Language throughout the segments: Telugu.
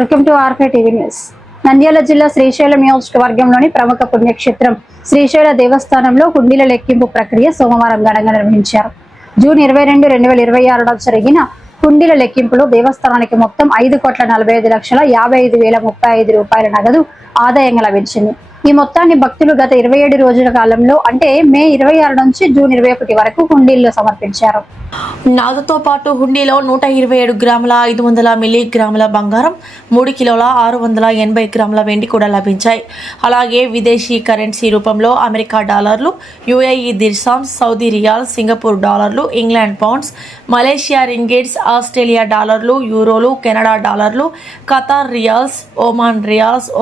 Welcome to RK TV news. Nandyal జిల్లా శ్రీశైలం నియోజకవర్గంలోని ప్రముఖ పుణ్యక్షేత్రం శ్రీశైల దేవస్థానంలో హుండీల లెక్కింపు ప్రక్రియ సోమవారం ఘనంగా నిర్వహించారు. జూన్ 22, 2026 జరిగిన హుండీల లెక్కింపులో దేవస్థానానికి మొత్తం 5,45,55,035 రూపాయల నగదు ఆదాయంగా లభించింది. ఈ మొత్తాన్ని భక్తులు గత 27 రోజుల కాలంలో అంటే మే 26 నుంచి జూన్ 21 వరకు హుండీల్లో సమర్పించారు. నాదుతో పాటు హుండీలో 127 గ్రాముల 500 మిల్లీగ్రాముల బంగారం, 3 కిలోల 680 గ్రాముల వెండి కూడా లభించాయి. అలాగే విదేశీ కరెన్సీ రూపంలో అమెరికా డాలర్లు, యుఏఈ దిర్సామ్స్, సౌదీ రియాల్, సింగపూర్ డాలర్లు, England pounds, Malaysia ringgits, Australia డాలర్లు, యూరోలు, కెనడా డాలర్లు, ఖతార్ రియాల్స్,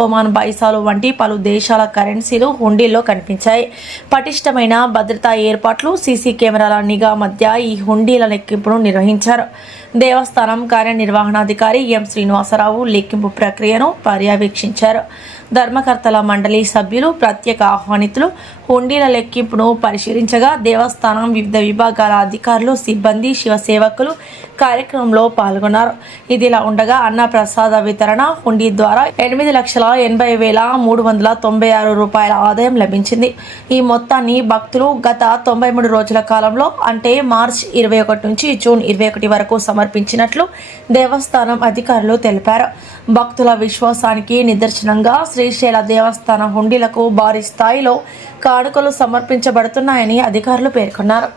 ఒమాన్ బైసాలు వంటి పలు దేశాల కరెన్సీలు హుండీల్లో కనిపించాయి. పటిష్టమైన భద్రతా ఏర్పాట్లు, సీసీ కెమెరాల నిఘా మధ్య ఈ హుండీల లెక్కింపును నిర్వహించారు. దేవస్థానం కార్యనిర్వహణాధికారి ఎం శ్రీనివాసరావు లెక్కింపు ప్రక్రియను పర్యవేక్షించారు. ధర్మకర్తల మండలి సభ్యులు, ప్రత్యేక ఆహ్వానితులు హుండీల లెక్కింపును పరిశీలించగా దేవస్థానం వివిధ విభాగాల అధికారులు, సిబ్బంది, శివసేవకులు కార్యక్రమంలో పాల్గొన్నారు. ఇదిలా ఉండగా అన్న ప్రసాద వితరణ హుండీ ద్వారా 8,80,396 రూపాయల ఆదాయం లభించింది. ఈ మొత్తాన్ని భక్తులు గత 93 రోజుల కాలంలో అంటే మార్చి 21 నుంచి జూన్ 21 వరకు సమర్పించినట్లు దేవస్థానం అధికారులు తెలిపారు. భక్తుల విశ్వాసానికి నిదర్శనంగా శ్రీశైల దేవస్థాన హుండీలకు భారీ స్థాయిలో కానుకలు సమర్పించబడుతున్నాయని అధికారులు పేర్కొన్నారు.